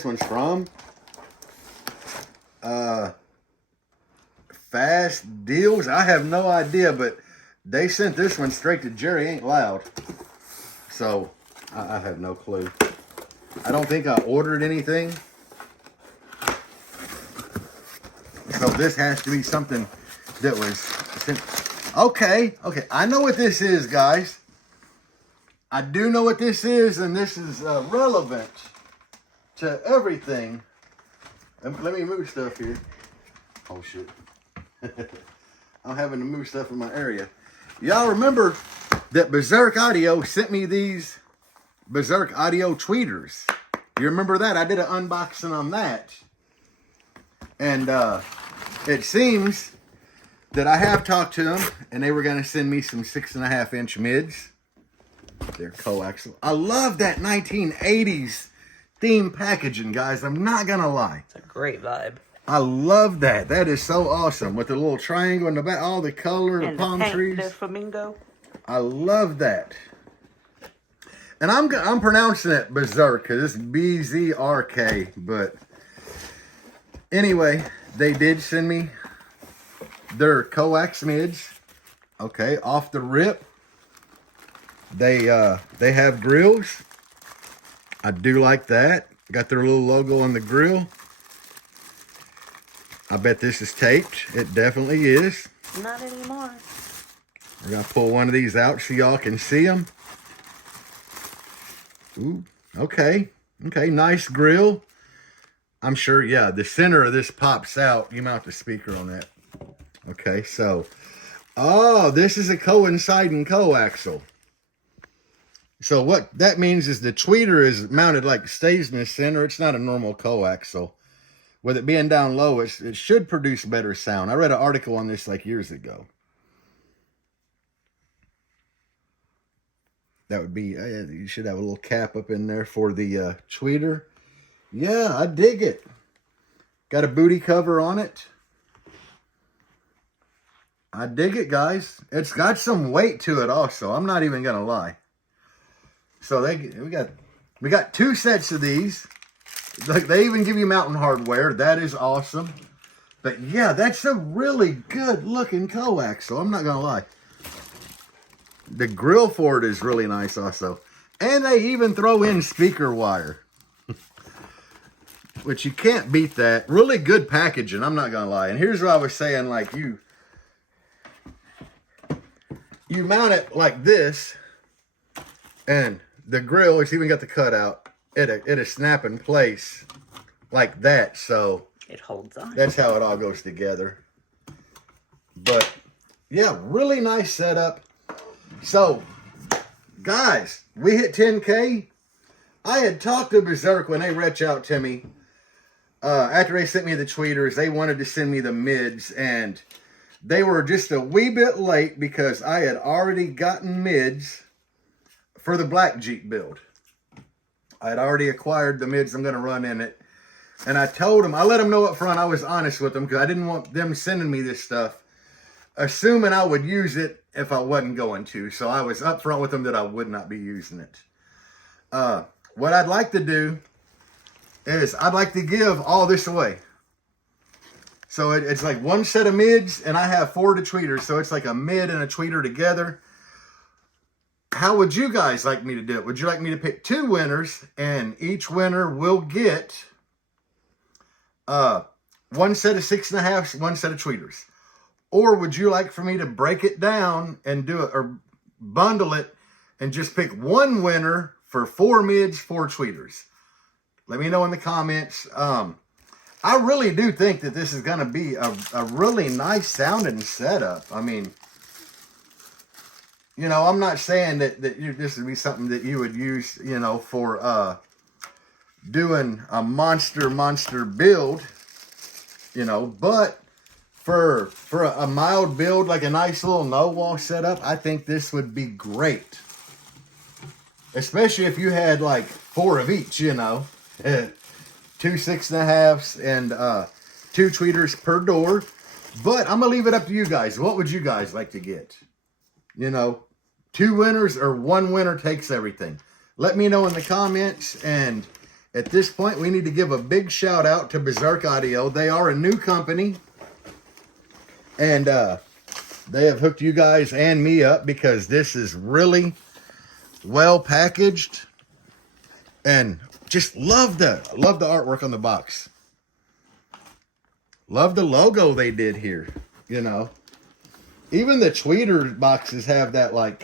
this one's from. Fast Deals. I have no idea, but they sent this one straight to Jerry Ain't Loud. So, I have no clue. I don't think I ordered anything. So this has to be something that was sent. Okay. I know what this is, guys. I do know what this is, and this is relevant to everything. Let me move stuff here. Oh, shit. I'm having to move stuff in my area. Y'all remember that BZRK Audio sent me these BZRK Audio tweeters. You remember that? I did an unboxing on that. And it seems that I have talked to them, and they were going to send me some 6.5-inch mids. They're coaxial. I love that 1980s theme packaging, guys. I'm not going to lie. It's a great vibe. I love that. That is so awesome. With the little triangle in the back, all the color, and the palm trees. The flamingo. I love that. And I'm pronouncing it BZRK because it's BZRK. But anyway, they did send me their coax mids. Okay, off the rip. They have grills. I do like that. Got their little logo on the grill. I bet this is taped. It definitely is. Not anymore. We're going to pull one of these out so y'all can see them. Ooh, okay. Okay, nice grill. I'm sure, yeah, the center of this pops out. You mount the speaker on that. Okay, so, oh, this is a coinciding coaxial. So what that means is the tweeter is mounted like stays in the center. It's not a normal coaxial. With it being down low, it should produce better sound. I read an article on this like years ago. That would be, you should have a little cap up in there for the tweeter. Yeah, I dig it. Got a booty cover on it. I dig it, guys. It's got some weight to it also. I'm not even going to lie. So we got 2 sets of these. Like, they even give you mountain hardware. That is awesome. But yeah, that's a really good looking coaxial. I'm not gonna lie. The grill for it is really nice also. And they even throw in speaker wire. Which you can't beat that. Really good packaging, I'm not gonna lie. And here's what I was saying, like you mount it like this, and the grill, it's even got the cutout. It'll snap in place like that, so it holds on. That's how it all goes together. But yeah, really nice setup. So guys, we hit 10K. I had talked to BZRK when they reached out to me. After they sent me the tweeters, they wanted to send me the mids, and they were just a wee bit late because I had already gotten mids for the Black Jeep build. I had already acquired the mids I'm going to run in it. And I told them, I let them know up front, I was honest with them because I didn't want them sending me this stuff, assuming I would use it if I wasn't going to. So I was up front with them that I would not be using it. What I'd like to do is I'd like to give all this away. So it's like 1 set of mids, and I have 4 to tweeters. So it's like a mid and a tweeter together. How would you guys like me to do it? Would you like me to pick 2 winners, and each winner will get 1 set of 6.5s, 1 set of tweeters? Or would you like for me to break it down and do it, or bundle it and just pick 1 winner for 4 mids, 4 tweeters? Let me know in the comments. I really do think that this is going to be a really nice sounding setup. I mean, you know, I'm not saying that this would be something that you would use, you know, for doing a monster build, you know, but for a mild build, like a nice little no-wall setup, I think this would be great. Especially if you had like 4 of each, you know. 2 6.5s and 2 tweeters per door. But I'm going to leave it up to you guys. What would you guys like to get? You know, 2 winners or 1 winner takes everything. Let me know in the comments. And At this point, we need to give a big shout out to BZRK Audio. They are a new company. And they have hooked you guys and me up because this is really well packaged. And just love the artwork on the box. Love the logo they did here, you know. Even the tweeter boxes have that like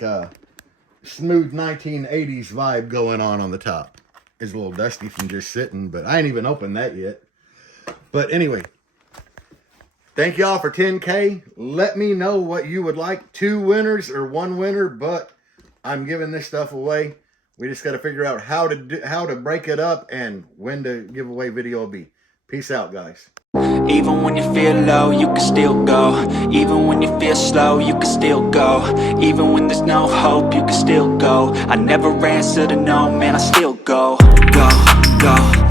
smooth 1980s vibe going on the top. It's a little dusty from just sitting, but I ain't even opened that yet. But anyway, thank y'all for 10K. Let me know what you would like. 2 winners or 1 winner, but I'm giving this stuff away. We just got to figure out how to break it up and when the giveaway video will be. Peace out, guys. Even when you feel low, you can still go. Even when you feel slow, you can still go. Even when there's no hope, you can still go. I never answer to no, man, I still go. Go, go.